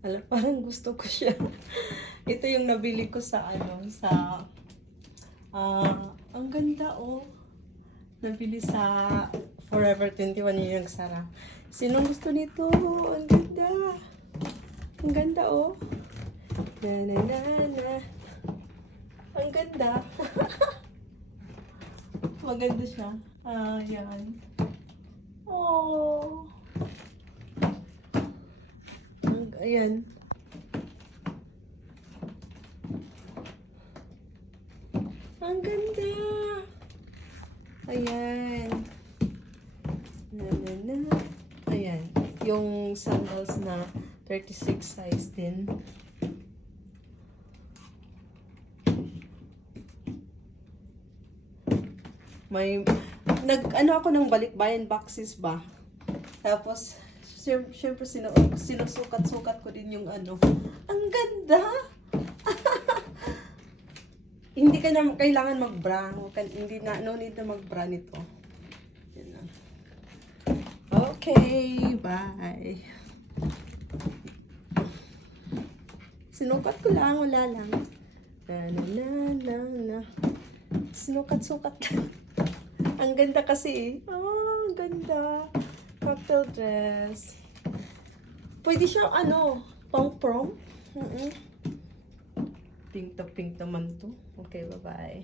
Alam, parang gusto ko siya. Ito yung nabili ko sa ang ganda oh. Nabili sa Forever 21 yung nagsara. Sinong gusto nito? Ang ganda. Ang ganda oh. Na na na na. Ang ganda. Maganda siya. Yan. Oh. Ayan. Ang ganda. Ayan. Na, na, na. Ayan. Yung sandals na 36 size din. May ano ako ng balikbayan boxes ba. Tapos syempre sinusukat-sukat ko din yung ano. Ang ganda. Hindi ka na kailangan mag-bra. Hindi na, no need na mag-bra nito. Yan na. Okay, bye. Sinukat ko lang, wala lang. Na. Sinukat-sukat lang. Ang ganda kasi. Ang ganda. Cocktail dress. Pwede siya, pang prom. Pink naman to. Okay, bye-bye.